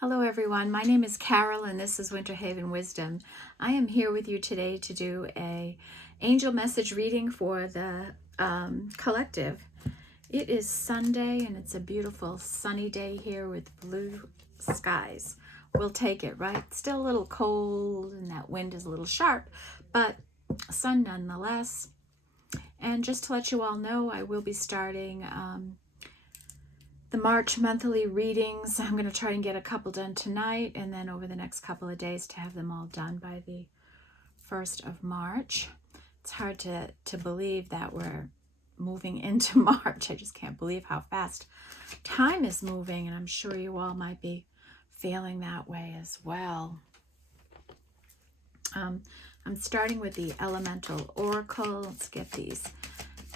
Hello everyone, my name is Carol and this is Winter Haven Wisdom. I am here with you today to do a angel message reading for the collective. It is Sunday and it's a beautiful sunny day here with blue skies. We'll take it, right? Still a little cold and that wind is a little sharp, but sun nonetheless. And just to let you all know, I will be starting the March monthly readings. I'm going to try and get a couple done tonight and then over the next couple of days to have them all done by the 1st of March. It's hard to believe that we're moving into March. I just can't believe how fast time is moving, and I'm sure you all might be feeling that way as well. I'm starting with the Elemental Oracle. Let's get these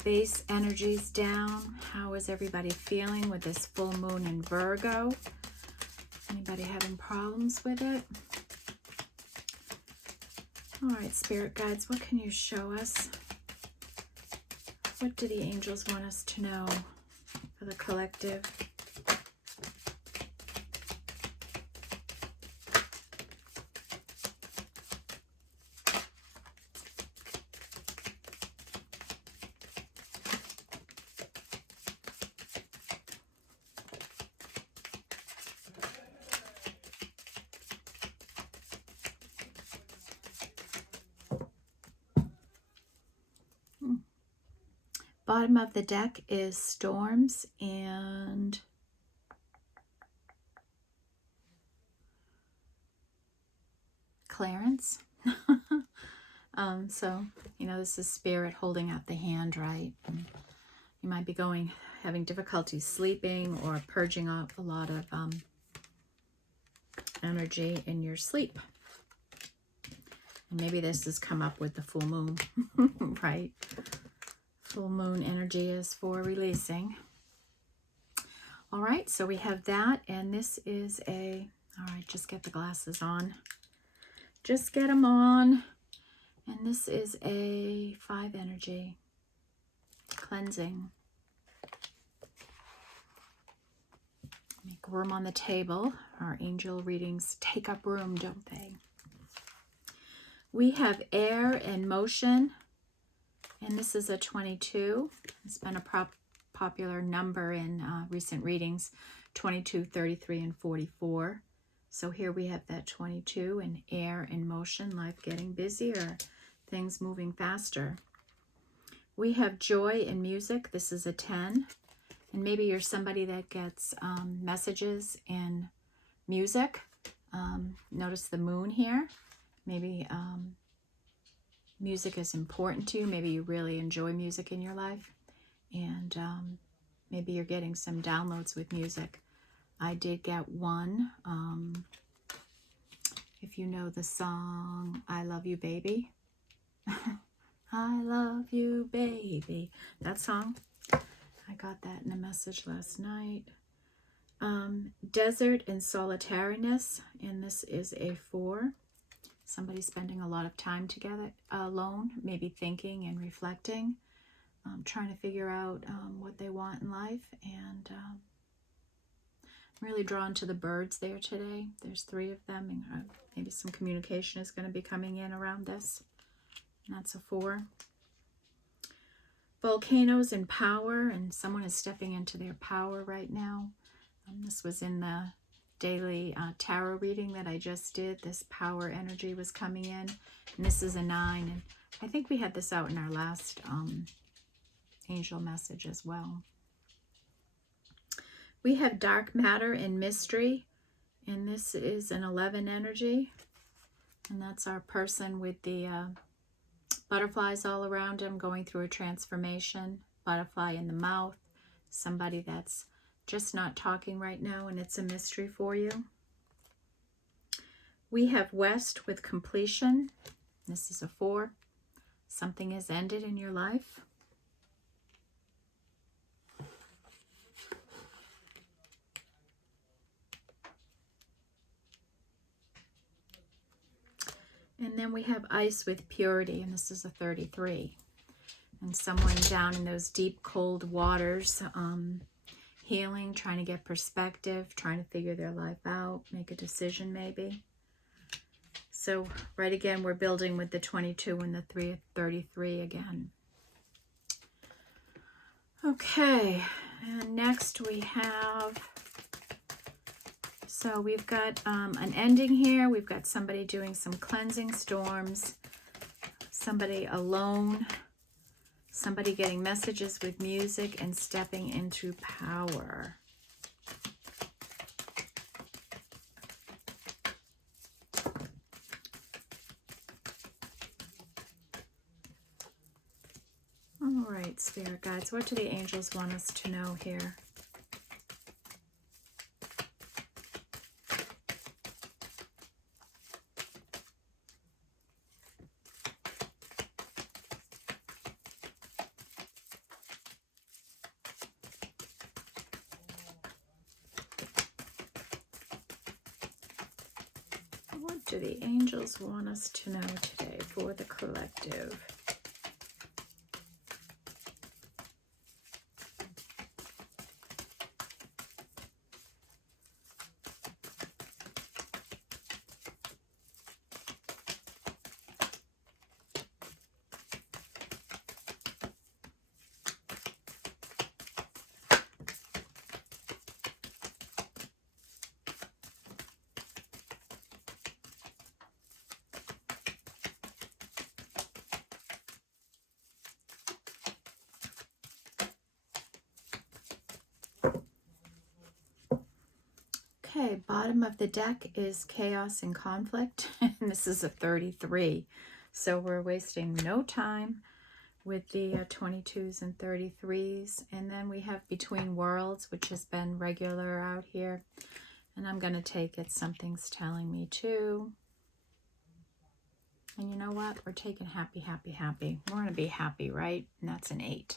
base energies down. How is everybody feeling with this full moon in Virgo? Anybody having problems with it? All right, spirit guides, what can you show us? What do the angels want us to know for the collective? Bottom of the deck is storms and clearance. So, you know, this is spirit holding out the hand, right? And you might be having difficulty sleeping or purging off a lot of energy in your sleep. And maybe this has come up with the full moon, right? Full moon energy is for releasing. All right, so we have that, and this is all right, just get the glasses on. Just get them on. And this is a 5 energy, cleansing. Make room on the table. Our angel readings take up room, don't they? We have air and motion. And this is a 22. It's been a popular number in recent readings, 22, 33, and 44. So here we have that 22 and air in motion, life getting busier, things moving faster. We have joy in music. This is a 10. And maybe you're somebody that gets messages in music. Notice the moon here. Maybe music is important to you. Maybe you really enjoy music in your life, and maybe you're getting some downloads with music. I did get one. If you know the song I Love You Baby. I love you baby. That song, I got that in a message last night. Desert and solitariness, and this is a 4. Somebody spending a lot of time together alone, maybe thinking and reflecting, trying to figure out what they want in life. And I'm really drawn to the birds there today. There's 3 of them, and maybe some communication is going to be coming in around this. And that's a 4. Volcanoes and power, and someone is stepping into their power right now. This was in the daily tarot reading that I just did. This power energy was coming in, and this is a 9, and I think we had this out in our last angel message as well. We have dark matter and mystery, and this is an 11 energy, and that's our person with the butterflies all around him going through a transformation. Butterfly in the mouth, somebody that's just not talking right now, and it's a mystery for you. We have West with completion. This is a 4. Something has ended in your life. And then we have Ice with purity, and this is a 33. And someone down in those deep, cold waters, healing, trying to get perspective, trying to figure their life out, make a decision maybe. So right again, we're building with the 22 and the 33 again. Okay, and next we have, so we've got an ending here. We've got somebody doing some cleansing storms, somebody alone, somebody getting messages with music and stepping into power. All right, Spirit Guides, what do the angels want us to know here? What do the angels want us to know today for the collective? Okay, bottom of the deck is chaos and conflict, and this is a 33. So we're wasting no time with the 22s and 33s. And then we have Between Worlds, which has been regular out here. And I'm going to take it, something's telling me too. And you know what? We're taking happy, happy, happy. We're going to be happy, right? And that's an 8.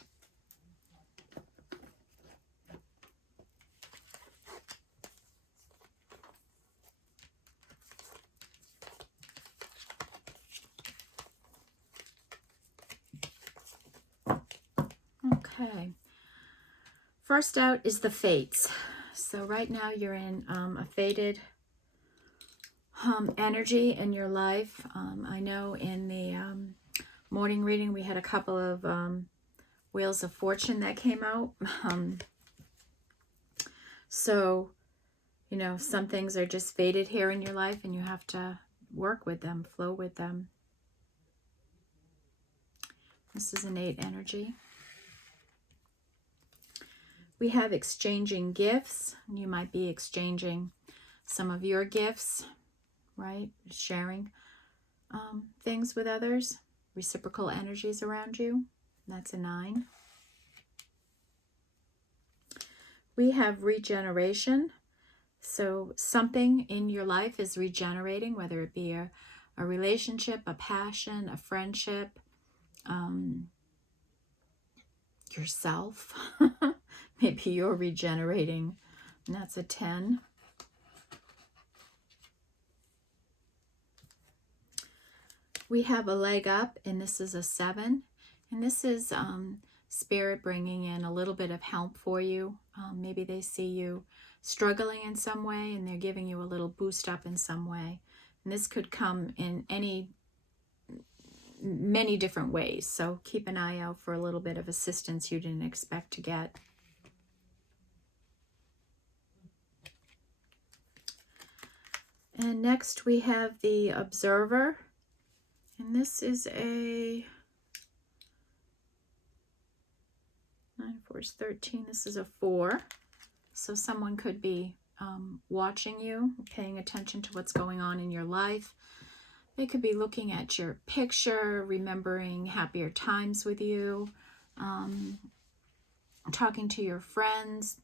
Okay. First out is the Fates. So right now you're in a fated energy in your life. I know in the morning reading we had a couple of Wheels of Fortune that came out. So, you know, some things are just fated here in your life and you have to work with them, flow with them. This is an 8 energy. We have exchanging gifts. You might be exchanging some of your gifts, right? Sharing things with others. Reciprocal energies around you. That's a 9. We have regeneration. So something in your life is regenerating, whether it be a relationship, a passion, a friendship, yourself. Maybe you're regenerating, and that's a 10. We have a leg up, and this is a 7. And this is Spirit bringing in a little bit of help for you. Maybe they see you struggling in some way, and they're giving you a little boost up in some way. And this could come in many different ways. So keep an eye out for a little bit of assistance you didn't expect to get. And next we have the Observer. And this is a 9, 4 is 13. This is a 4. So someone could be watching you, paying attention to what's going on in your life. They could be looking at your picture, remembering happier times with you, talking to your friends,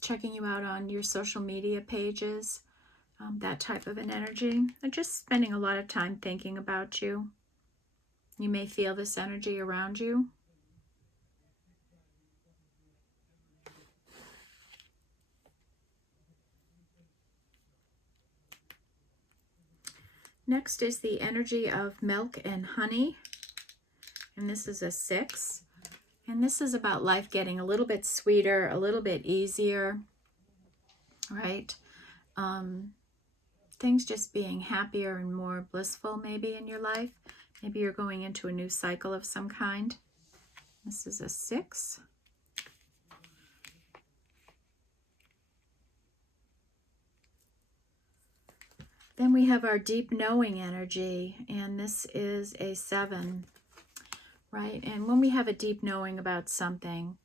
checking you out on your social media pages, that type of an energy. They're just spending a lot of time thinking about you. You may feel this energy around you. Next is the energy of milk and honey. And this is a 6. And this is about life getting a little bit sweeter, a little bit easier, right? Things just being happier and more blissful maybe in your life. Maybe you're going into a new cycle of some kind. This is a 6. Then we have our deep knowing energy, and this is a 7, right? And when we have a deep knowing about something,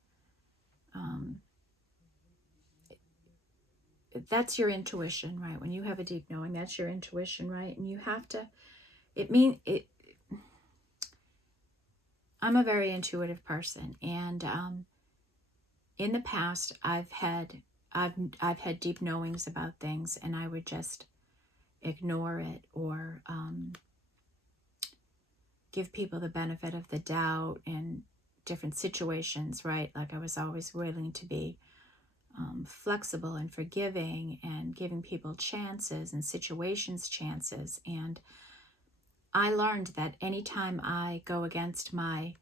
that's your intuition, right? When you have a deep knowing, that's your intuition, right? And you have to, I'm a very intuitive person, and in the past, I've had deep knowings about things, and I would just ignore it or give people the benefit of the doubt in different situations, right? Like I was always willing to be flexible and forgiving and giving people chances and situations chances. And I learned that anytime I go against my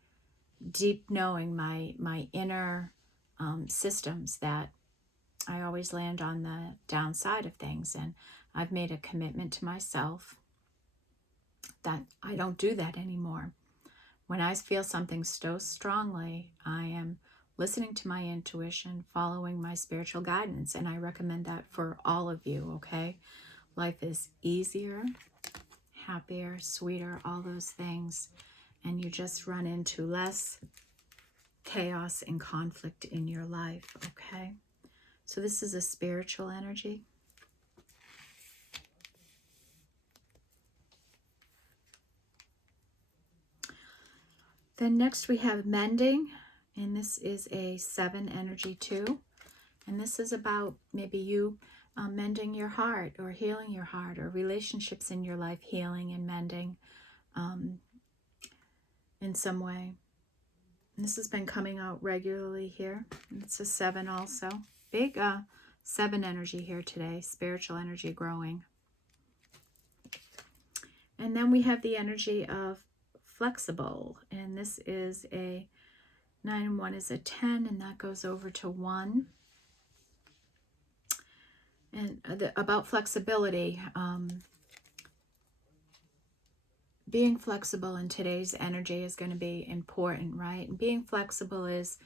deep knowing, my inner systems, that I always land on the downside of things. And I've made a commitment to myself that I don't do that anymore. When I feel something so strongly, I am listening to my intuition, following my spiritual guidance, and I recommend that for all of you, okay? Life is easier, happier, sweeter, all those things, and you just run into less chaos and conflict in your life, okay? So this is a spiritual energy. Then next we have mending, and this is a 7 energy too. And this is about maybe you mending your heart or healing your heart, or relationships in your life healing and mending in some way. And this has been coming out regularly here. It's a 7 also. Big 7 energy here today, spiritual energy growing. And then we have the energy of flexible, and this is a 9 and 1 is a 10, and that goes over to 1. And about flexibility, being flexible in today's energy is going to be important, right? And being flexible is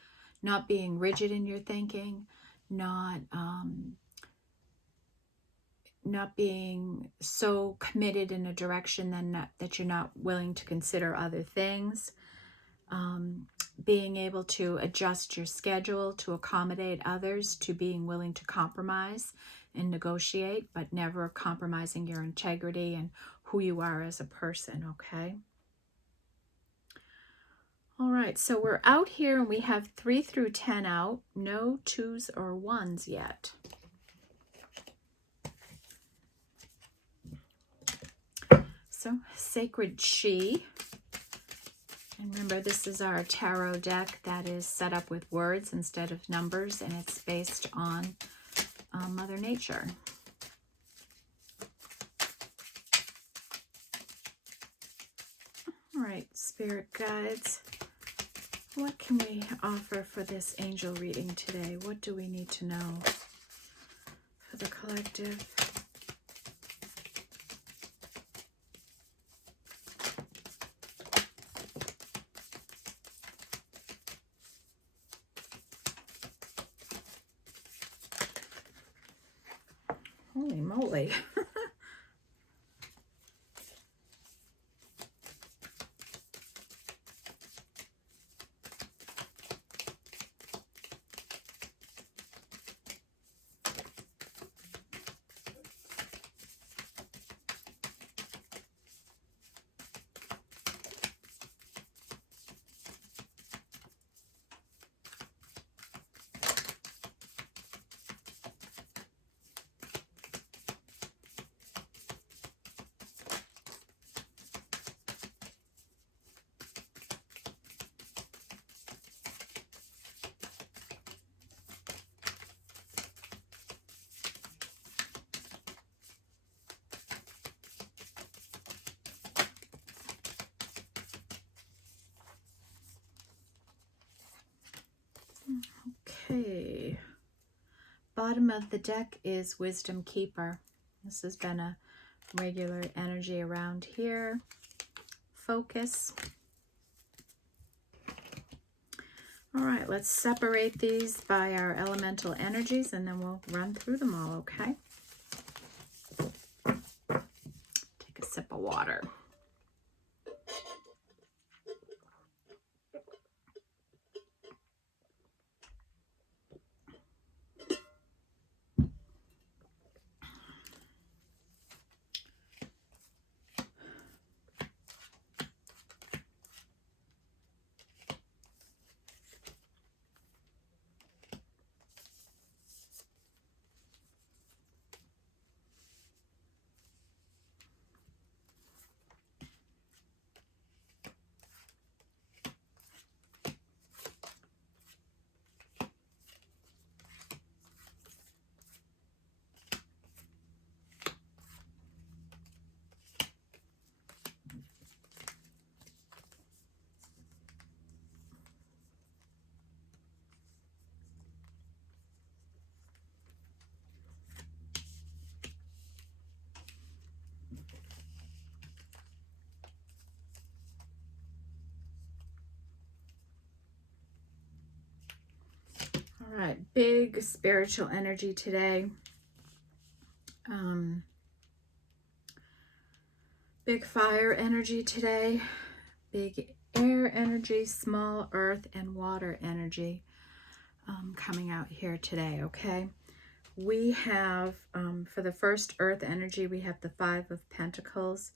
not being rigid in your thinking, not being so committed in a direction that you're not willing to consider other things. Being able to adjust your schedule to accommodate others, to being willing to compromise and negotiate, but never compromising your integrity and who you are as a person, okay? All right, so we're out here and we have 3 through 10 out, no 2s or 1s yet. So, Sacred She. And remember, this is our tarot deck that is set up with words instead of numbers, and it's based on Mother Nature. All right, Spirit Guides, what can we offer for this angel reading today? What do we need to know for the collective? Holy moly. Okay. Bottom of the deck is Wisdom Keeper. This has been a regular energy around here. Focus. All right, let's separate these by our elemental energies and then we'll run through them all, okay? Take a sip of water. All right, big spiritual energy today. Big fire energy today. Big air energy, small earth and water energy coming out here today, okay? We have, for the first earth energy, we have the Five of Pentacles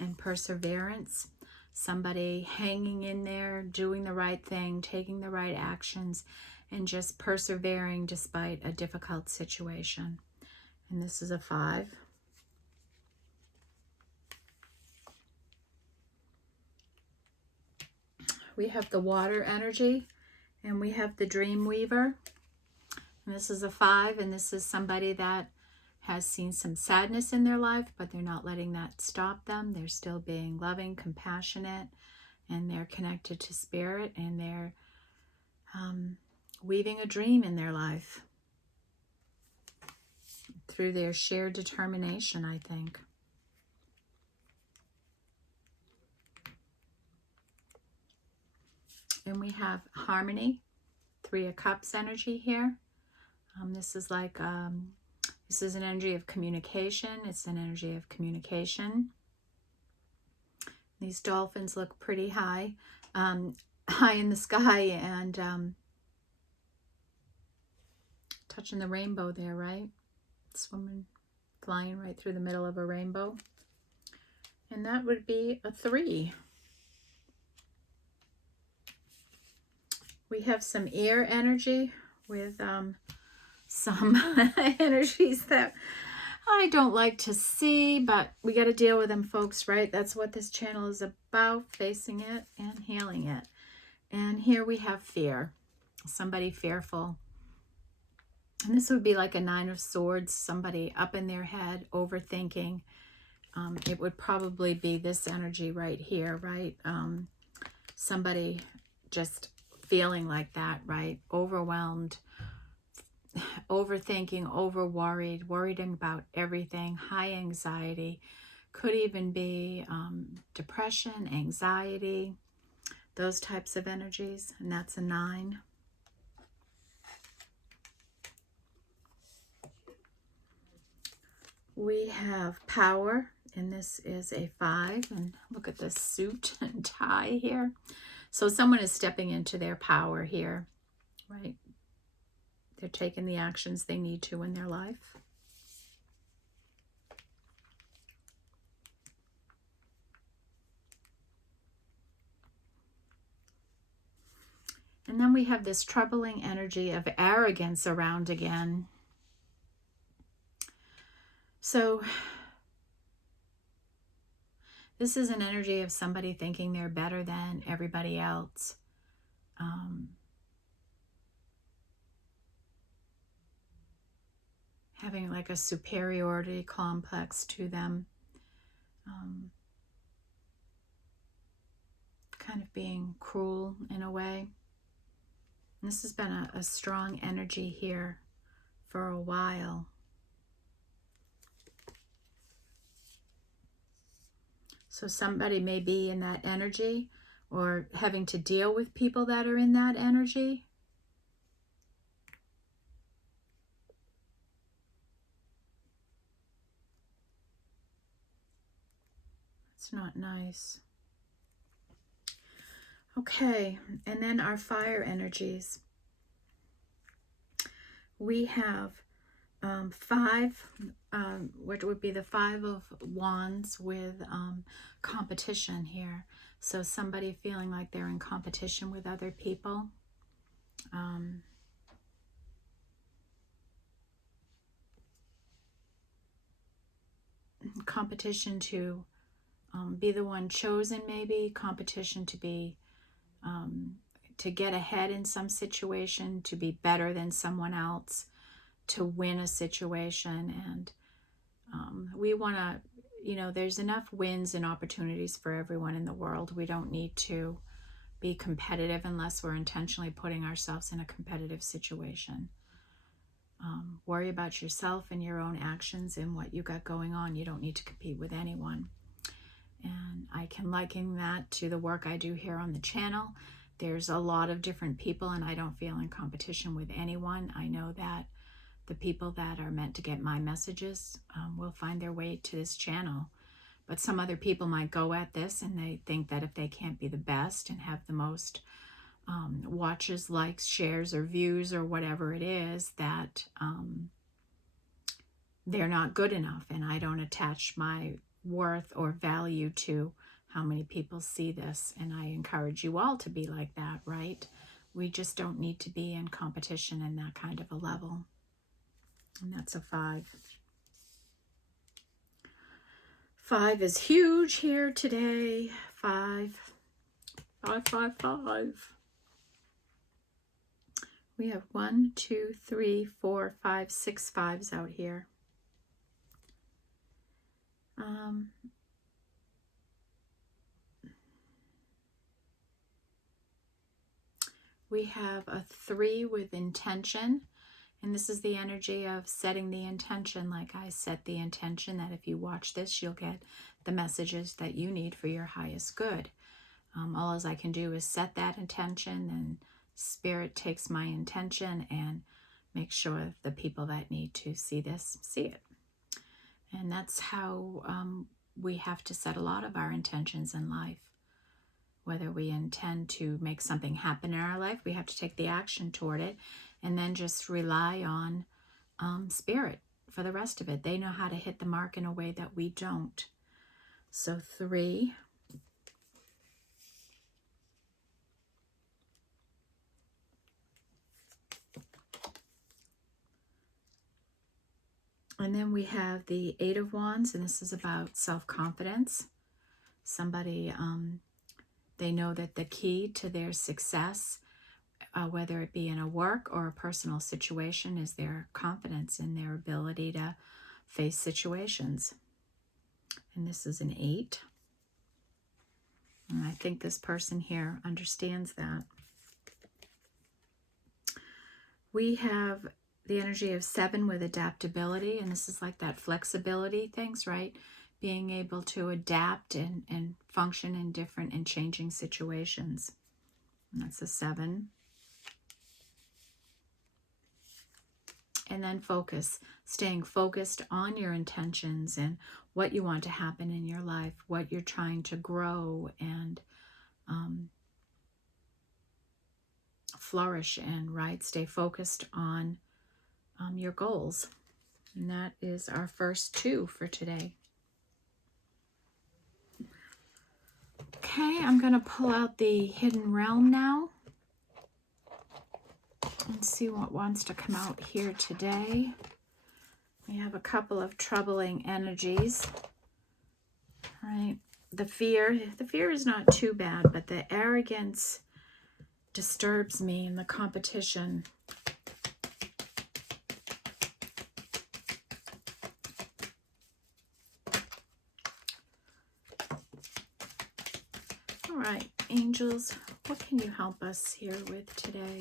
and perseverance. Somebody hanging in there, doing the right thing, taking the right actions, and just persevering despite a difficult situation. And this is a 5. We have the water energy, and we have the dream weaver. And this is a 5, and this is somebody that has seen some sadness in their life, but they're not letting that stop them. They're still being loving, compassionate, and they're connected to spirit, and they're weaving a dream in their life through their shared determination, I think. And we have harmony, 3 of Cups energy here. This is like, this is an energy of communication. It's an energy of communication. These dolphins look pretty high, high in the sky, and touching the rainbow there, right? Swimming, flying right through the middle of a rainbow. And that would be a 3. We have some air energy with some energies that I don't like to see, but we got to deal with them, folks, right? That's what this channel is about, facing it and healing it. And here we have fear, somebody fearful. And this would be like a 9 of Swords, somebody up in their head, overthinking. It would probably be this energy right here, right? Somebody just feeling like that, right? Overwhelmed, overthinking, over-worried, worried about everything, high anxiety. Could even be depression, anxiety, those types of energies, and that's a 9. We have power, and this is a 5, and look at this suit and tie here. So someone is stepping into their power here, right? They're taking the actions they need to in their life. And then we have this troubling energy of arrogance around again. So this is an energy of somebody thinking they're better than everybody else. Having like a superiority complex to them. Kind of being cruel in a way. This has been a strong energy here for a while. So somebody may be in that energy or having to deal with people that are in that energy. It's not nice. Okay, and then our fire energies. We have five, what would be the Five of Wands with competition here. So somebody feeling like they're in competition with other people. Competition to be the one chosen, maybe. Competition to be, to get ahead in some situation, to be better than someone else, to win a situation. And we want to, you know, there's enough wins and opportunities for everyone in the world. We don't need to be competitive unless we're intentionally putting ourselves in a competitive situation. Worry about yourself and your own actions and what you got going on. You don't need to compete with anyone. And I can liken that to the work I do here on the channel. There's a lot of different people, and I don't feel in competition with anyone. I know that the people that are meant to get my messages will find their way to this channel. But some other people might go at this and they think that if they can't be the best and have the most watches, likes, shares, or views, or whatever it is, that they're not good enough. And I don't attach my worth or value to how many people see this. And I encourage you all to be like that, right? We just don't need to be in competition in that kind of a level. And that's a 5. 5 is huge here today. 5. 5, 5, 5. We have 1, 2, 3, 4, 5, 6 5s out here. We have a 3 with intention. And this is the energy of setting the intention. Like I set the intention that if you watch this, you'll get the messages that you need for your highest good. All as I can do is set that intention, and Spirit takes my intention and makes sure the people that need to see this, see it. And that's how we have to set a lot of our intentions in life. Whether we intend to make something happen in our life, we have to take the action toward it and then just rely on Spirit for the rest of it. They know how to hit the mark in a way that we don't. So 3. And then we have the 8 of Wands, and this is about self-confidence. Somebody, they know that the key to their success, whether it be in a work or a personal situation, is their confidence in their ability to face situations. And this is an 8. And I think this person here understands that. We have the energy of 7 with adaptability, and this is like that flexibility things, right? Being able to adapt and function in different and changing situations. And that's a 7. And then focus, staying focused on your intentions and what you want to happen in your life, what you're trying to grow and flourish in, right? Stay focused on your goals. And that is our first 2 for today. Okay, I'm going to pull out the Hidden Realm now and see what wants to come out here today. We have a couple of troubling energies, right? The fear is not too bad, but the arrogance disturbs me, and the competition. All right, angels, what can you help us here with today?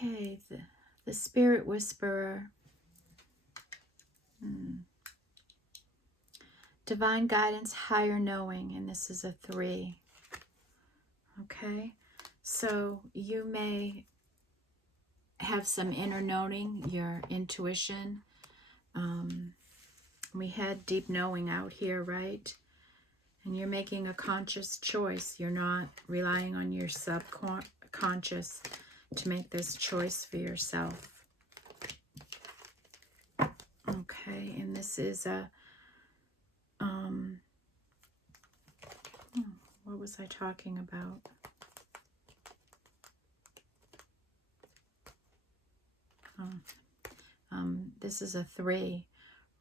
Okay, the Spirit Whisperer. Divine guidance, higher knowing, and this is a 3. Okay, so you may have some inner knowing, your intuition. We had deep knowing out here, right? And you're making a conscious choice. You're not relying on your subconscious to make this choice for yourself. Okay, and this is a, what was I talking about? This is a 3,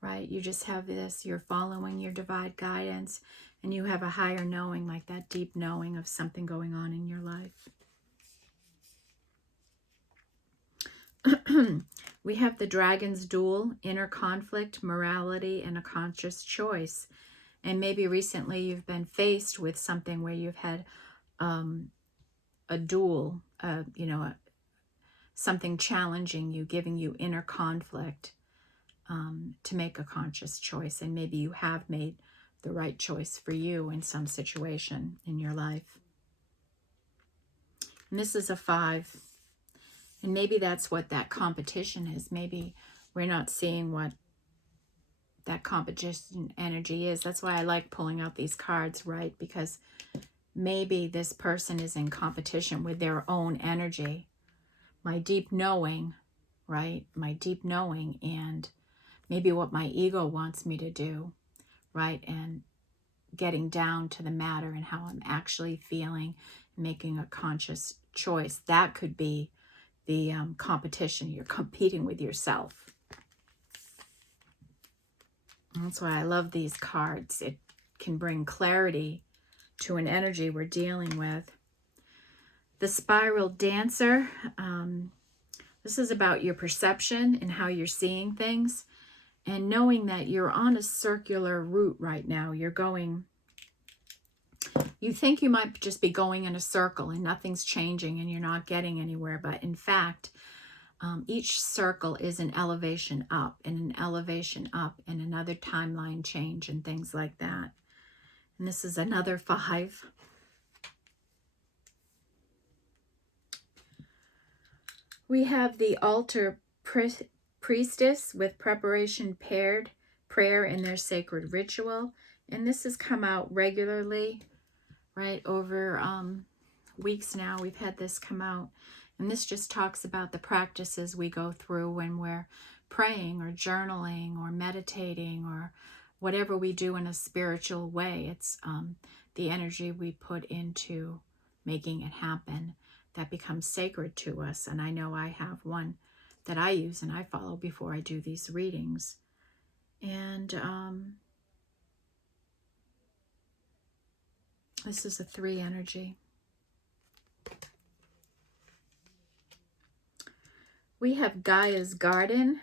right? You just have this, you're following your divine guidance, and you have a higher knowing, like that deep knowing of something going on in your life. We have the Dragon's Duel, inner conflict, morality, and a conscious choice. And maybe recently you've been faced with something where you've had a duel, something challenging you, giving you inner conflict to make a conscious choice. And maybe you have made the right choice for you in some situation in your life. And this is a 5. And maybe that's what that competition is. Maybe we're not seeing what that competition energy is. That's why I like pulling out these cards, right? Because maybe this person is in competition with their own energy. My deep knowing, right? My deep knowing, and maybe what my ego wants me to do, right? And getting down to the matter and how I'm actually feeling, making a conscious choice. That could be the competition. You're competing with yourself. And that's why I love these cards. It can bring clarity to an energy we're dealing with. The Spiral Dancer. This is about your perception and how you're seeing things, and knowing that you're on a circular route right now. You're going, you think you might just be going in a circle and nothing's changing and you're not getting anywhere. But in fact, each circle is an elevation up and an elevation up and another timeline change and things like that. And this is another 5. We have the Altar Priestess with preparation, paired prayer in their sacred ritual. And this has come out regularly, right? Over weeks now, we've had this come out. And this just talks about the practices we go through when we're praying or journaling or meditating or whatever we do in a spiritual way. It's the energy we put into making it happen that becomes sacred to us. And I know I have one that I use and I follow before I do these readings. And this is a 3 energy. We have Gaia's Garden.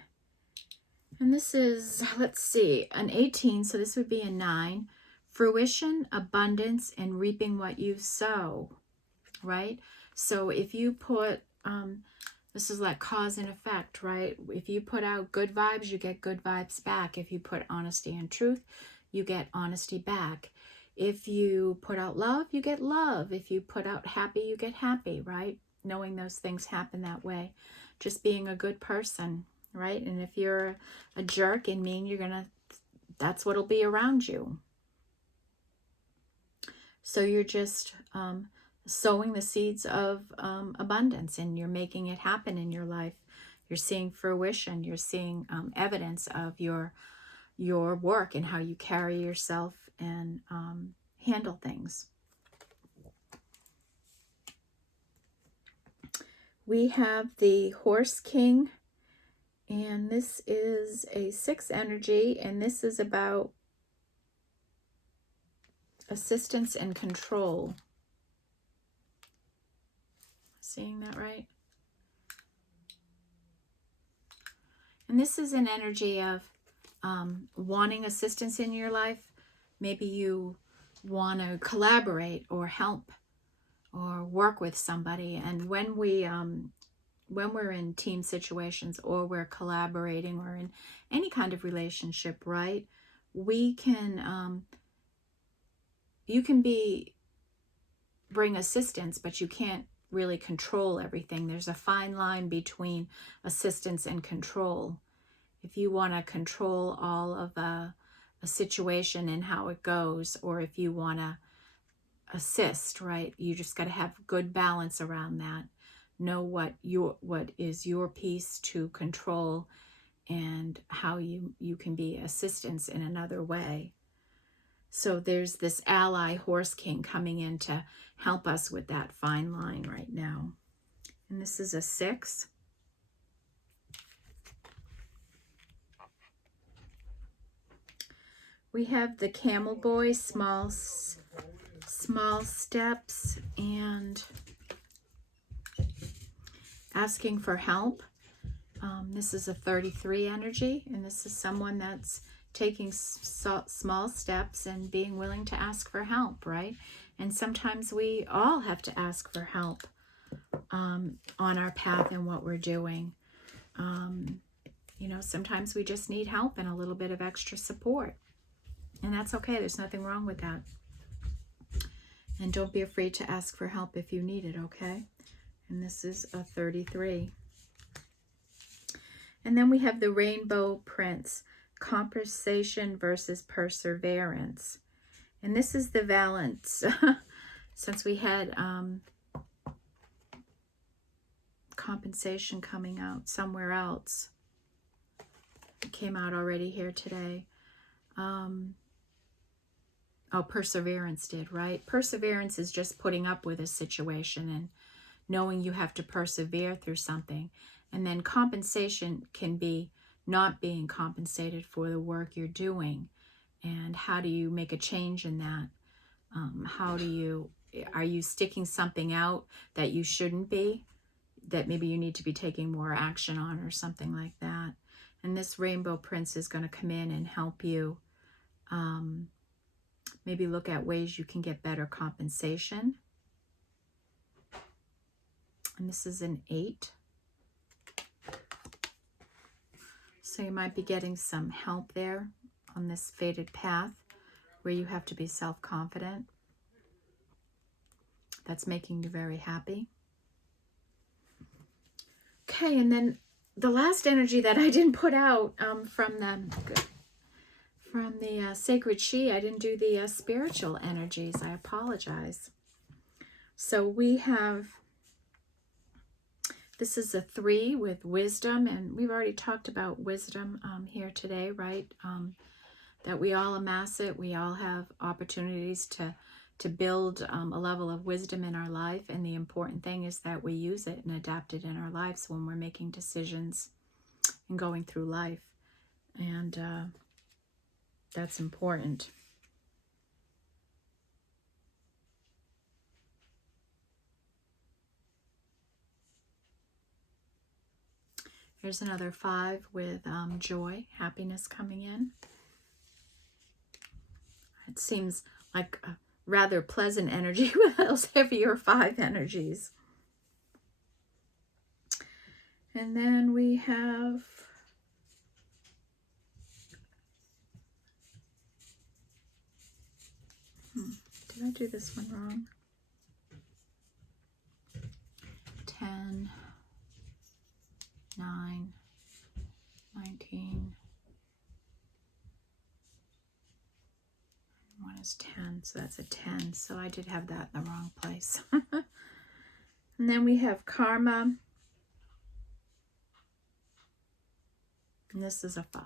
And this is, let's see, an 18, so this would be a 9. Fruition, abundance, and reaping what you sow, right? So if you put, this is like cause and effect, right? If you put out good vibes, you get good vibes back. If you put honesty and truth, you get honesty back. If you put out love, you get love. If you put out happy, you get happy, right? Knowing those things happen that way. Just being a good person, right? And if you're a jerk and mean, you're gonna, that's what'll be around you. So you're just sowing the seeds of abundance, and you're making it happen in your life. You're seeing fruition. You're seeing evidence of your work and how you carry yourself and handle things. We have the Horse King, and this is a 6 energy, and this is about assistance and control. Seeing that right? And this is an energy of wanting assistance in your life. Maybe you want to collaborate or help or work with somebody. And when we when we're in team situations or we're collaborating or in any kind of relationship, right? We can, you can bring assistance, but you can't really control everything. There's a fine line between assistance and control. If you want to control all of a situation and how it goes, or if you want to assist, right? You just got to have good balance around that. Know what is your piece to control and how you can be assistance in another way. So there's this ally horse king coming in to help us with that fine line right now. And this is a 6. We have the camel boy, small steps, and asking for help. This is a 33 energy, and this is someone that's taking small steps and being willing to ask for help, right? And sometimes we all have to ask for help on our path and what we're doing. You know, sometimes we just need help and a little bit of extra support. And that's okay. There's nothing wrong with that. And don't be afraid to ask for help if you need it, okay? And this is a 33. And then we have the Rainbow Prince, compensation versus perseverance. And this is the balance. Since we had compensation coming out somewhere else. It came out already here today. Oh, perseverance did, right? Perseverance is just putting up with a situation and knowing you have to persevere through something. And then compensation can be not being compensated for the work you're doing. And how do you make a change in that? Are you sticking something out that you shouldn't be? That maybe you need to be taking more action on or something like that. And this Rainbow Prince is going to come in and help you maybe look at ways you can get better compensation. And this is an 8. So you might be getting some help there on this fated path where you have to be self-confident. That's making you very happy. Okay, and then the last energy that I didn't put out from the Sacred She, I didn't do the spiritual energies. I apologize. So we have, this is a 3 with wisdom, and we've already talked about wisdom here today, right? That we all amass it. We all have opportunities to build a level of wisdom in our life, and the important thing is that we use it and adapt it in our lives when we're making decisions and going through life. And that's important. Here's another 5 with joy, happiness coming in. It seems like a rather pleasant energy with those heavier 5 energies. And then we have did I do this one wrong? 10, 9, 19. One is 10, so that's a 10. So I did have that in the wrong place. And then we have karma. And this is a 5.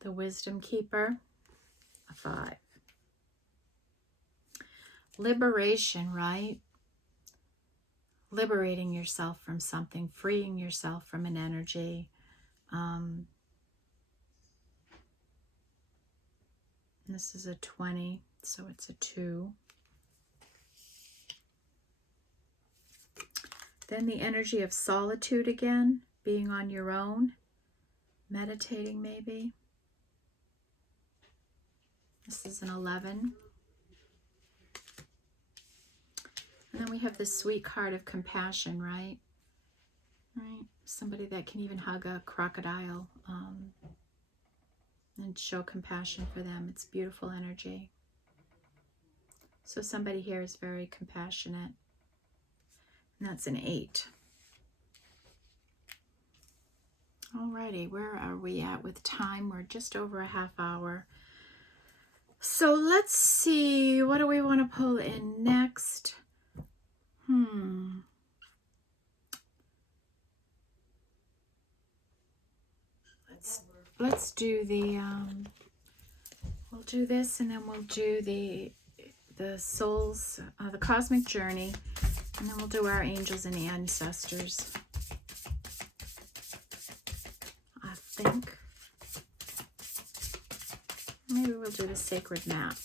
The wisdom keeper, a 5. Liberation, right? Liberating yourself from something, freeing yourself from an energy. This is a 20, so it's a 2. Then the energy of solitude again, being on your own, meditating maybe. This is an 11. then we have the sweet heart of compassion, right? Right? Somebody that can even hug a crocodile and show compassion for them. It's beautiful energy. So somebody here is very compassionate. And that's an 8. Alrighty, where are we at with time? We're just over a half hour. So let's see, what do we want to pull in next? Let's do the we'll do this, and then we'll do the souls, the cosmic journey, and then we'll do our angels and ancestors. I think maybe we'll do the sacred map.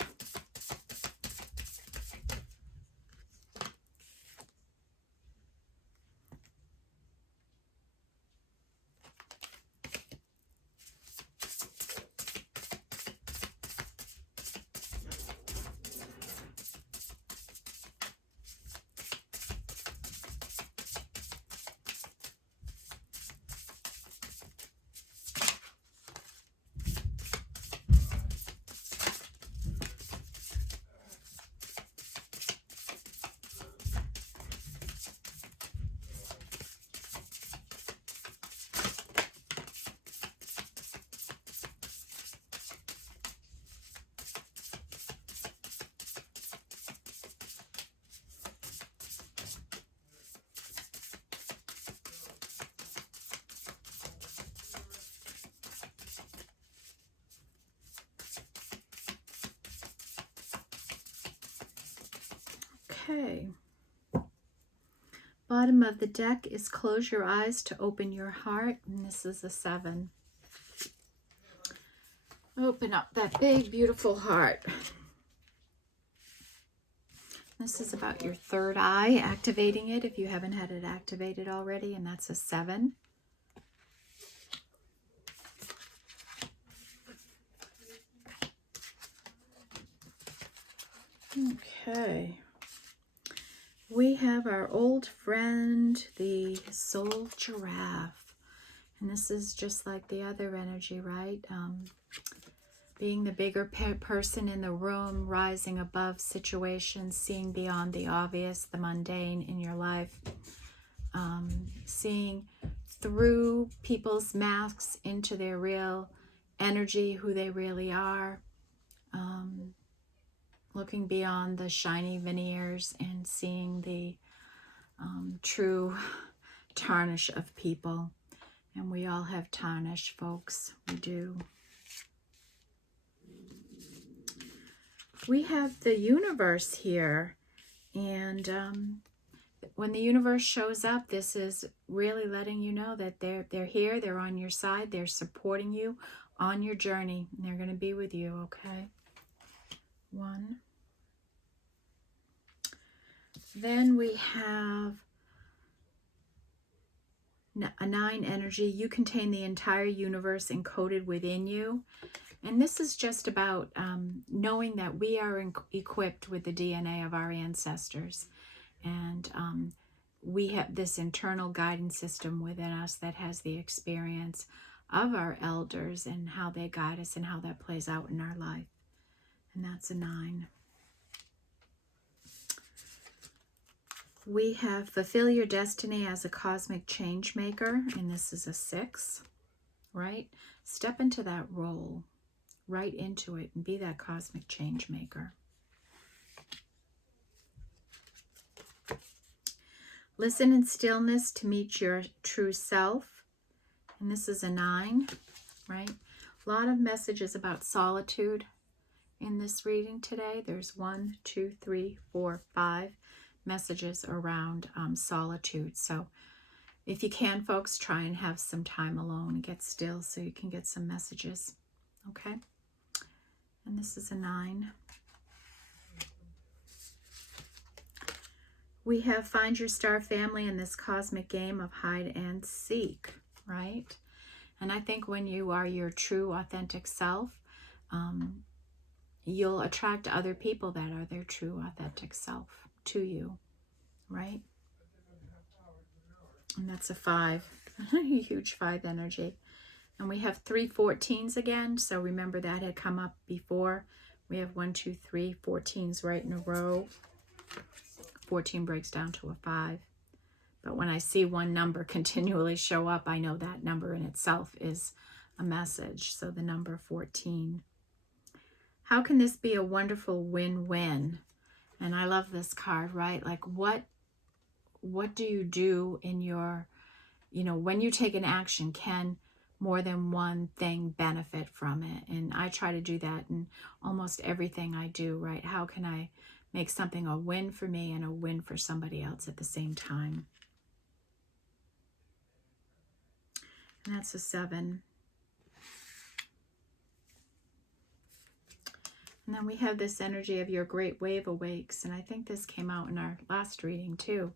Okay. Bottom of the deck is close your eyes to open your heart, and this is a 7. Open up that big, beautiful heart. This is about your third eye, activating it if you haven't had it activated already, and that's a 7. Okay. We have our old friend, the soul giraffe. And this is just like the other energy, right? Being the bigger person in the room, rising above situations, seeing beyond the obvious, the mundane in your life. Seeing through people's masks into their real energy, who they really are. Looking beyond the shiny veneers and seeing the true tarnish of people. And we all have tarnish, folks. We do. We have the universe here. And when the universe shows up, this is really letting you know that they're here, they're on your side, they're supporting you on your journey. And they're going to be with you, okay? 1. Then we have a 9 energy. You contain the entire universe encoded within you. And this is just about knowing that we are equipped with the DNA of our ancestors. And we have this internal guidance system within us that has the experience of our elders and how they guide us and how that plays out in our life. And that's a 9. We have fulfill your destiny as a cosmic change maker, and this is a 6, right? Step into that role, right into it, and be that cosmic change maker. Listen in stillness to meet your true self, and this is a 9, right? A lot of messages about solitude in this reading today. There's 1, 2, 3, 4, 5 messages around solitude. So if you can, folks, try and have some time alone and get still so you can get some messages. Okay? And this is a 9. We have find your star family in this cosmic game of hide and seek, right? And I think when you are your true, authentic self, you'll attract other people that are their true, authentic self to you. right? And that's a 5, a huge 5 energy. And we have 3 14s again. So remember that had come up before. We have 1, 2, 3 14s right in a row. 14 breaks down to a 5. But when I see one number continually show up, I know that number in itself is a message. So the number 14. How can this be a wonderful win-win? And I love this card, right? Like what do you do in your, when you take an action, can more than one thing benefit from it? And I try to do that in almost everything I do, right? How can I make something a win for me and a win for somebody else at the same time? And that's a 7. And then we have this energy of your great wave awakes. And I think this came out in our last reading too.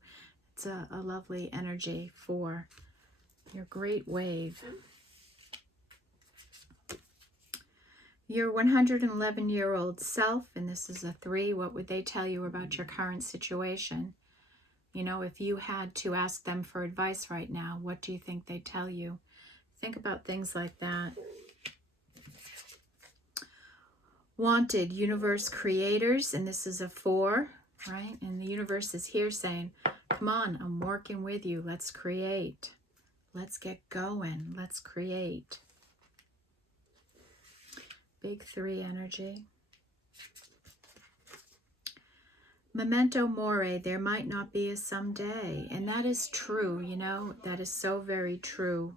It's a lovely energy for your great wave. Your 111-year-old self, and this is a 3, what would they tell you about your current situation? If you had to ask them for advice right now, what do you think they'd tell you? Think about things like that. Wanted, universe creators, and this is a 4, right? And the universe is here saying, come on, I'm working with you. Let's create. Let's get going. Let's create. Big 3 energy. Memento mori, there might not be a someday. And that is true, that is so very true.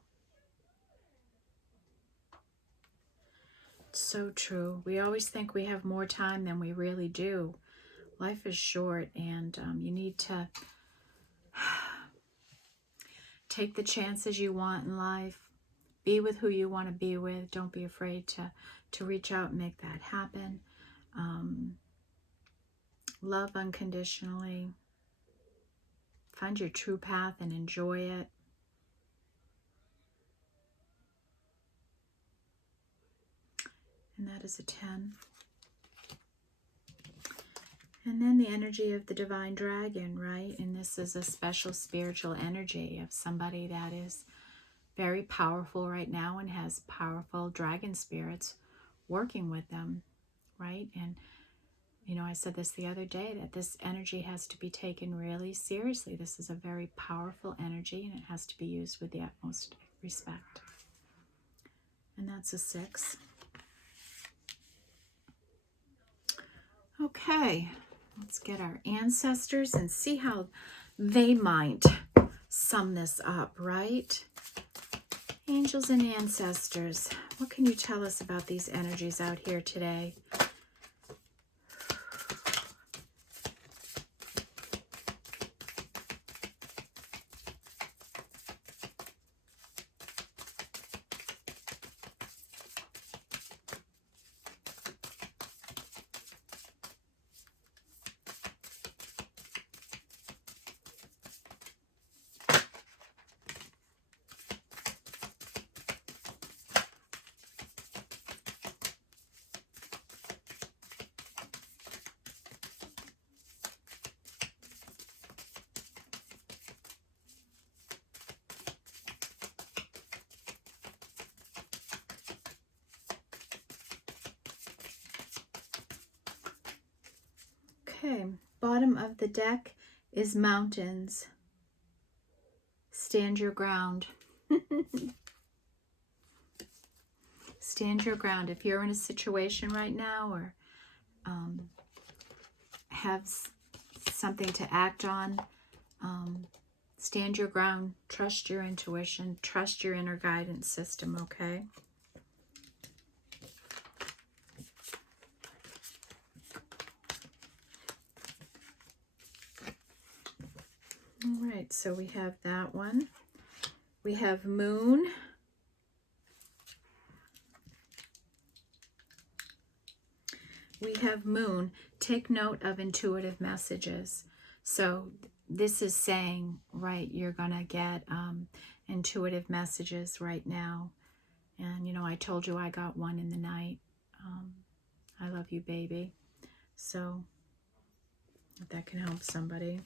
So true. We always think we have more time than we really do. Life is short, and you need to take the chances you want in life. Be with who you want to be with. Don't be afraid to reach out and make that happen. Love unconditionally. Find your true path and enjoy it. And that is a 10. And then the energy of the divine dragon, right? And this is a special spiritual energy of somebody that is very powerful right now and has powerful dragon spirits working with them, right? And, I said this the other day, that this energy has to be taken really seriously. This is a very powerful energy, and it has to be used with the utmost respect. And that's a 6. Okay, let's get our ancestors and see how they might sum this up, right? Angels and ancestors, what can you tell us about these energies out here today? Okay, bottom of the deck is mountains. Stand your ground. Stand your ground. If you're in a situation right now or have something to act on, stand your ground. Trust your intuition. Trust your inner guidance system, okay? All right, so we have that one. We have moon. We have moon. Take note of intuitive messages. So this is saying, right, you're going to get intuitive messages right now. And, I told you I got one in the night. I love you, baby. So if that can help somebody.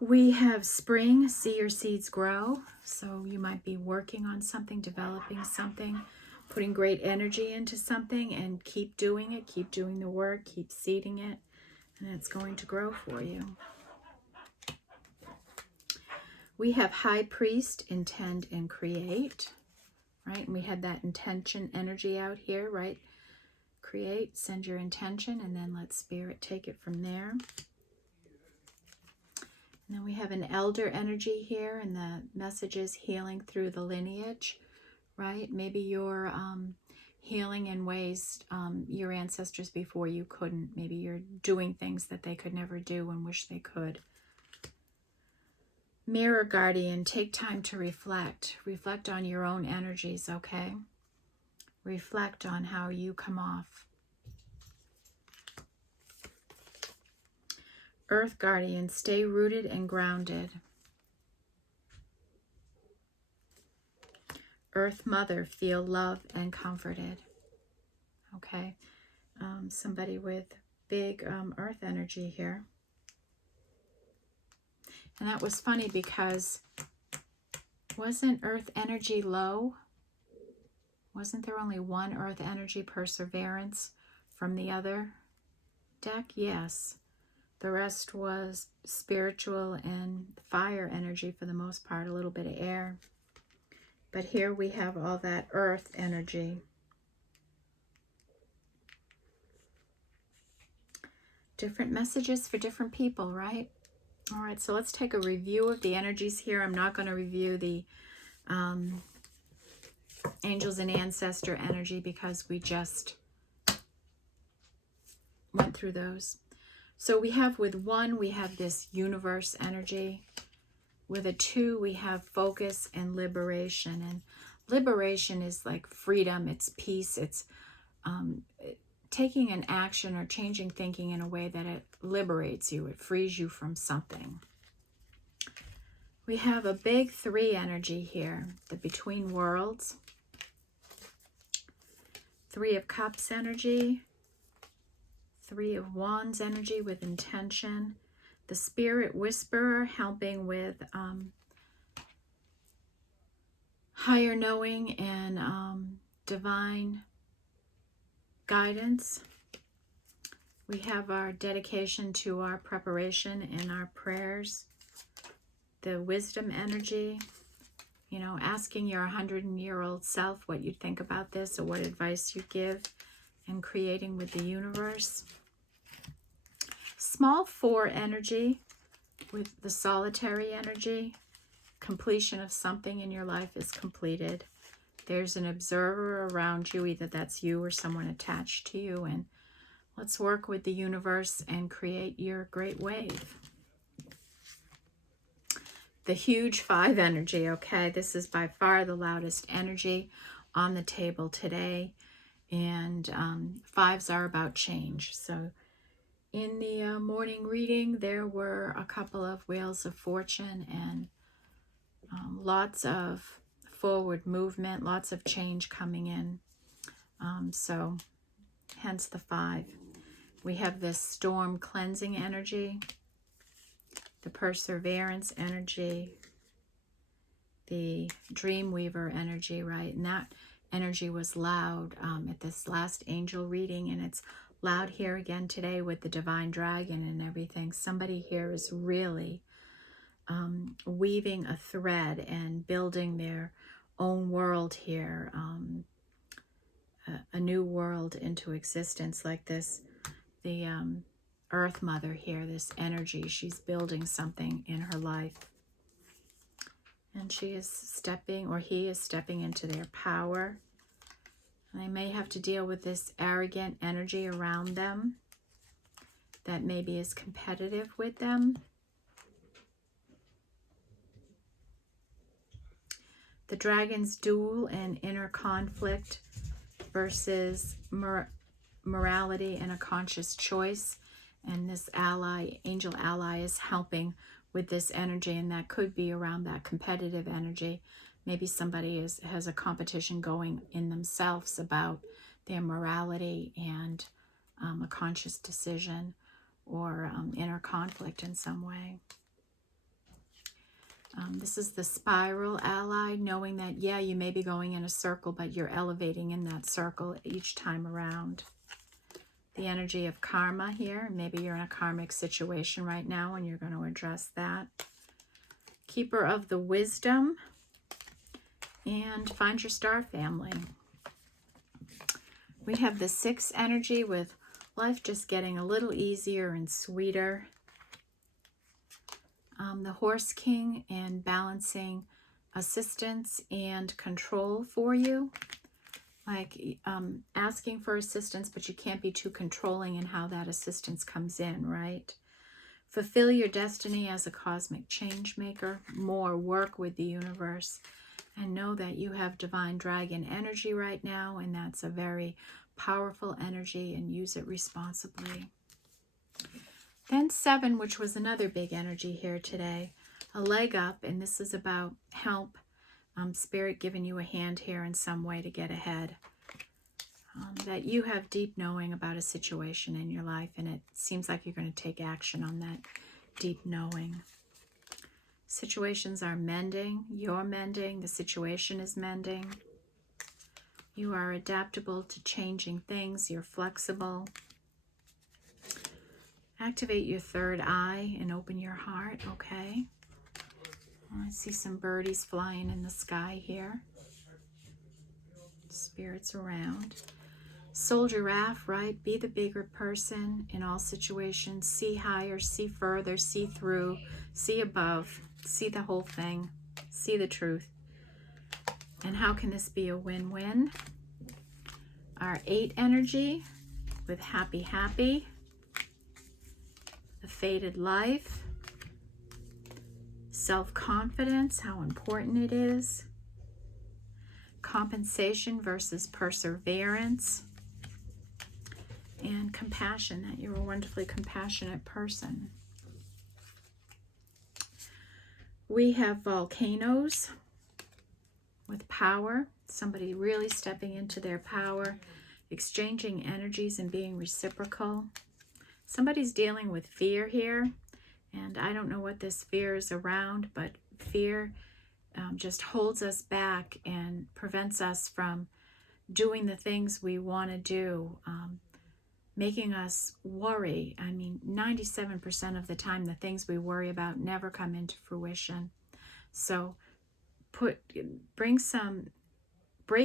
We have spring, see your seeds grow. So you might be working on something, developing something, putting great energy into something, and keep doing it, keep doing the work, keep seeding it, and it's going to grow for you. We have high priest, intend, and create, right? And we had that intention energy out here, right? Create, send your intention, and then let spirit take it from there. And then we have an elder energy here, and the message is healing through the lineage, right? Maybe you're healing in ways your ancestors before you couldn't. Maybe you're doing things that they could never do and wish they could. Mirror guardian, take time to reflect. Reflect on your own energies, okay? Reflect on how you come off. Earth guardian, stay rooted and grounded. Earth mother, feel loved and comforted. Okay, somebody with big earth energy here. And that was funny because wasn't earth energy low? Wasn't there only one earth energy, perseverance, from the other deck? Yes. The rest was spiritual and fire energy for the most part, a little bit of air. But here we have all that earth energy. Different messages for different people, right? All right, so let's take a review of the energies here. I'm not going to review the angels and ancestor energy because we just went through those. So we have with 1, we have this universe energy. With a 2, we have focus and liberation. And liberation is like freedom, it's peace, it's taking an action or changing thinking in a way that it liberates you, it frees you from something. We have a big 3 energy here, the between worlds. 3 of Cups energy. 3 of Wands energy with intention. The Spirit Whisperer helping with higher knowing and divine guidance. We have our dedication to our preparation and our prayers. The wisdom energy, you know, asking your 100-year-old self what you'd think about this or what advice you'd give, and creating with the universe. Small 4 energy with the solitary energy. Completion of something in your life is completed. There's an observer around you, either that's you or someone attached to you, and let's work with the universe and create your great wave. The huge 5 energy, okay? This is by far the loudest energy on the table today, and 5s are about change. So in the morning reading, there were a couple of wheels of fortune and lots of forward movement, lots of change coming in. So hence the 5. We have this storm cleansing energy, the perseverance energy, the dream weaver energy, right? And that energy was loud at this last angel reading, and it's loud here again today with the divine dragon and everything. Somebody here is really weaving a thread and building their own world here, a new world into existence like this. The Earth Mother here, this energy, she's building something in her life. And she is stepping, or he is stepping into their power. And they may have to deal with this arrogant energy around them that maybe is competitive with them. The dragon's duel and inner conflict versus morality and a conscious choice. And this ally, angel ally, is helping with this energy, and that could be around that competitive energy. Maybe somebody has a competition going in themselves about their morality and a conscious decision or inner conflict in some way. This is the spiral ally, knowing that, yeah, you may be going in a circle, but you're elevating in that circle each time around. The energy of karma here. Maybe you're in a karmic situation right now and you're going to address that. Keeper of the wisdom. And find your star family. We have the 6 energy with life just getting a little easier and sweeter. The horse king and balancing assistance and control for you. Like asking for assistance, but you can't be too controlling in how that assistance comes in, right? Fulfill your destiny as a cosmic change maker. More work with the universe. And know that you have divine dragon energy right now, and that's a very powerful energy, and use it responsibly. Then 7, which was another big energy here today, a leg up, and this is about help, spirit giving you a hand here in some way to get ahead. That you have deep knowing about a situation in your life, and it seems like you're going to take action on that deep knowing. Situations are mending, you're mending, the situation is mending. You are adaptable to changing things, you're flexible. Activate your third eye and open your heart, okay? I see some birdies flying in the sky here. Spirits around. Soul giraffe, right? Be the bigger person in all situations. See higher, see further, see through, see above, see the whole thing, see the truth. And how can this be a win-win? Our 8 energy with happy, happy. The fated life. Self-confidence, how important it is. Compensation versus perseverance. And compassion, that you're a wonderfully compassionate person. We have volcanoes with power. Somebody really stepping into their power, exchanging energies and being reciprocal. Somebody's dealing with fear here, and I don't know what this fear is around, but fear just holds us back and prevents us from doing the things we want to do, making us worry. I mean, 97% of the time, the things we worry about never come into fruition. So break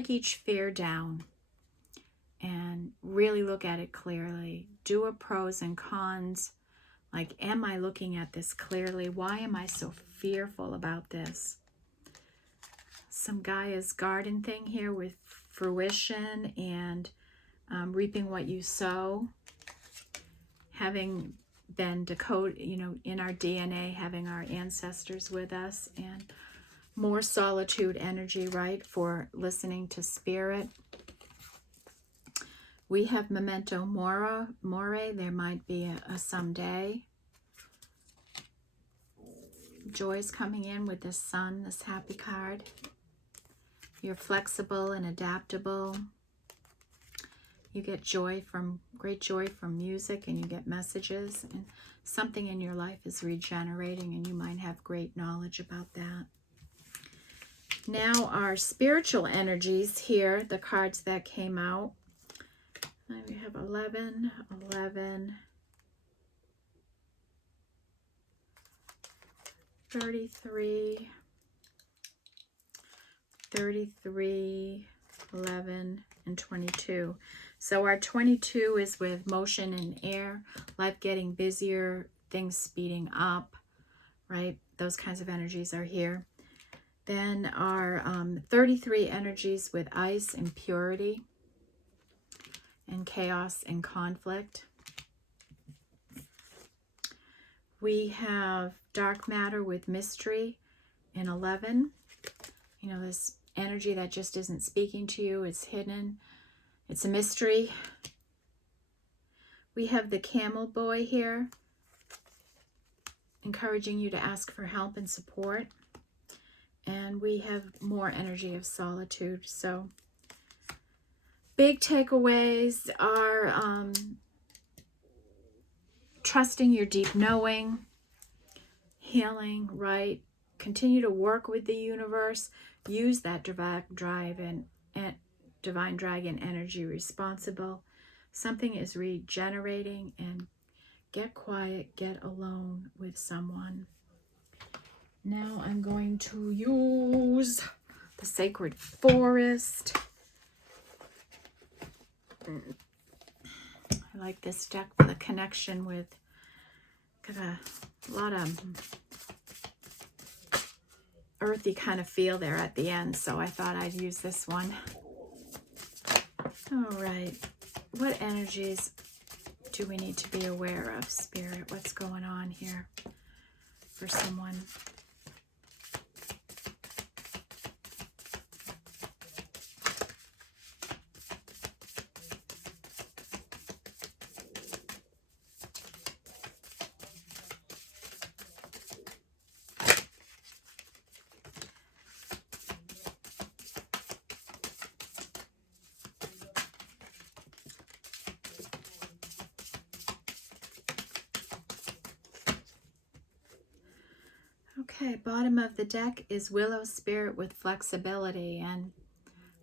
each fear down and really look at it clearly. Do a pros and cons. Like, am I looking at this clearly? Why am I so fearful about this? Some Gaia's garden thing here with fruition and reaping what you sow, having been decoded, in our DNA, having our ancestors with us, and more solitude energy, right, for listening to spirit. We have memento mori, there might be a someday. Joy's coming in with this sun, this happy card. You're flexible and adaptable. You get great joy from music, and you get messages, and something in your life is regenerating, and you might have great knowledge about that. Now our spiritual energies here, the cards that came out. We have 11, 11, 33, 33, 11, and 22. So our 22 is with motion and air, life getting busier, things speeding up, right? Those kinds of energies are here. Then our 33 energies with ice and purity and chaos and conflict. We have dark matter with mystery in 11. This energy that just isn't speaking to you. It's hidden. It's a mystery. We have the camel boy here, encouraging you to ask for help and support. And we have more energy of solitude. So big takeaways are trusting your deep knowing, healing, right? continue to work with the universe. Use that drive and divine dragon energy responsible. Something is regenerating, and get quiet, get alone with someone. Now I'm going to use the Sacred Forest. I like this deck for the connection with, got a lot of earthy kind of feel there at the end, so I thought I'd use this one. All right, what energies do we need to be aware of, Spirit? What's going on here for someone? Okay, bottom of the deck is Willow Spirit with flexibility, and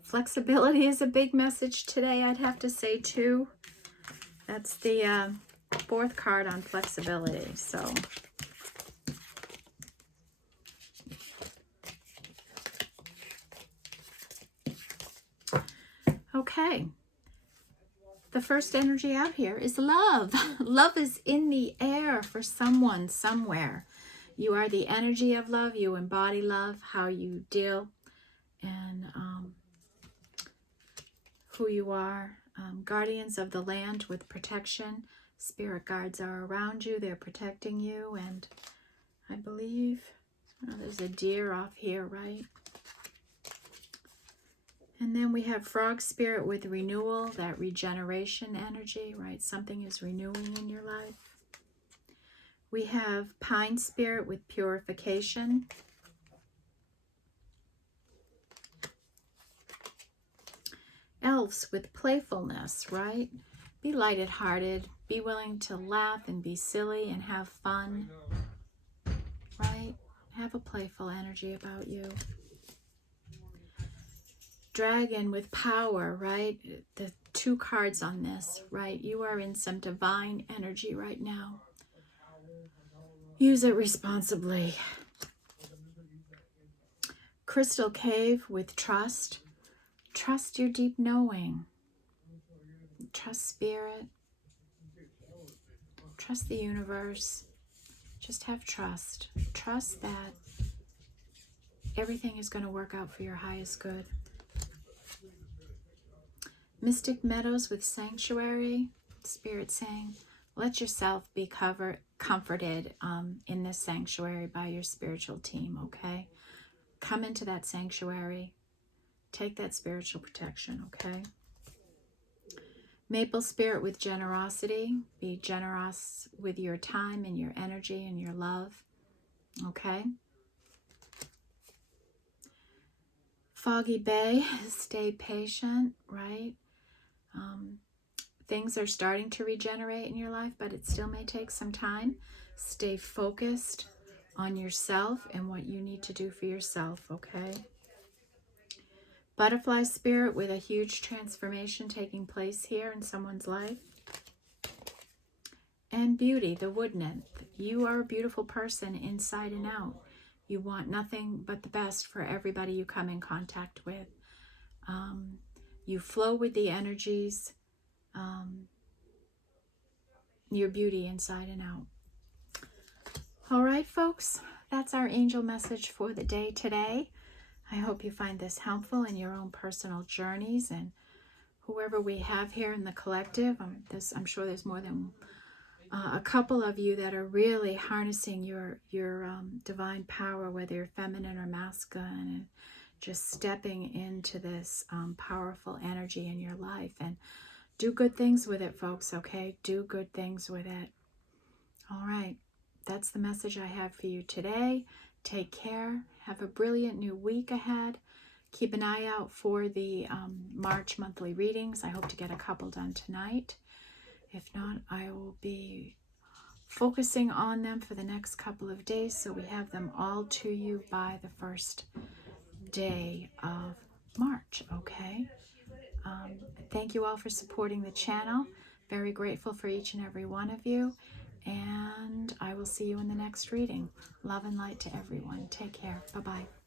flexibility is a big message today, I'd have to say too. That's the fourth card on flexibility, so. Okay, the first energy out here is love. Love is in the air for someone, somewhere. You are the energy of love. You embody love, how you deal, and who you are. Guardians of the land with protection. Spirit guards are around you. They're protecting you. And I believe there's a deer off here, right? And then we have Frog Spirit with renewal, that regeneration energy, right? Something is renewing in your life. We have Pine Spirit with purification. Elves with playfulness, right? Be lighthearted, be willing to laugh and be silly and have fun, right? Have a playful energy about you. Dragon with power, right? The two cards on this, right? You are in some divine energy right now. Use it responsibly. Crystal Cave with trust. Trust your deep knowing. Trust Spirit. Trust the universe. Just have trust. Trust that everything is going to work out for your highest good. Mystic Meadows with sanctuary. Spirit saying, let yourself be comforted in this sanctuary by your spiritual team, okay? Come into that sanctuary. Take that spiritual protection, okay? Maple Spirit with generosity. Be generous with your time and your energy and your love, okay? Foggy Bay, stay patient, right? Things are starting to regenerate in your life, but it still may take some time. Stay focused on yourself and what you need to do for yourself, okay? Butterfly Spirit with a huge transformation taking place here in someone's life. And Beauty, the wood nymph. You are a beautiful person inside and out. You want nothing but the best for everybody you come in contact with. You flow with the energies. Your beauty inside and out. All right, folks, that's our angel message for the day today. I hope you find this helpful in your own personal journeys, and whoever we have here in the collective. I'm sure there's more than a couple of you that are really harnessing your divine power, whether you're feminine or masculine, and just stepping into this powerful energy in your life. And do good things with it, folks, okay? Do good things with it. All right. That's the message I have for you today. Take care. Have a brilliant new week ahead. Keep an eye out for the March monthly readings. I hope to get a couple done tonight. If not, I will be focusing on them for the next couple of days so we have them all to you by the first day of March, okay? Thank you all for supporting the channel. Very grateful for each and every one of you. And I will see you in the next reading. Love and light to everyone. Take care. Bye-bye.